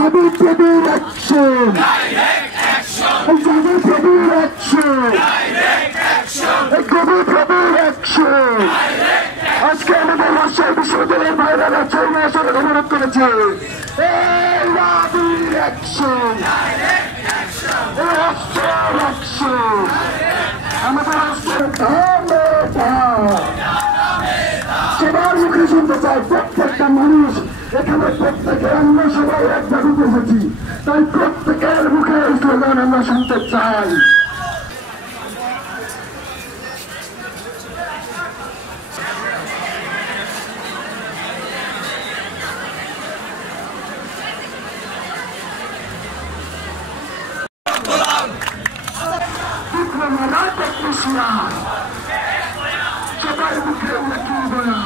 Habib Prabhu's action! Direct action! Habib Prabhu's action! Direct action! Habib Prabhu's action! Direct action! আজকে আমাদের রাজশাহী বিশ্ববিদ্যালয়ের ভাইরারা 6 মাস ধরে অবরোধ করেছে। এই রাবির অ্যাকশন! Direct action! রাষ্ট্রের অ্যাকশন! আমাদের রাষ্ট্রের সবার মুখে শুনতে চাই প্রত্যেকটা মানুষ এখানে প্রত্যেকে আমরা সবাই এক দাবিতে এসেছি তাই প্রত্যেকের মুখে এই স্লোগান আমরা শুনতে চাই। সবাই মুখে কি বলা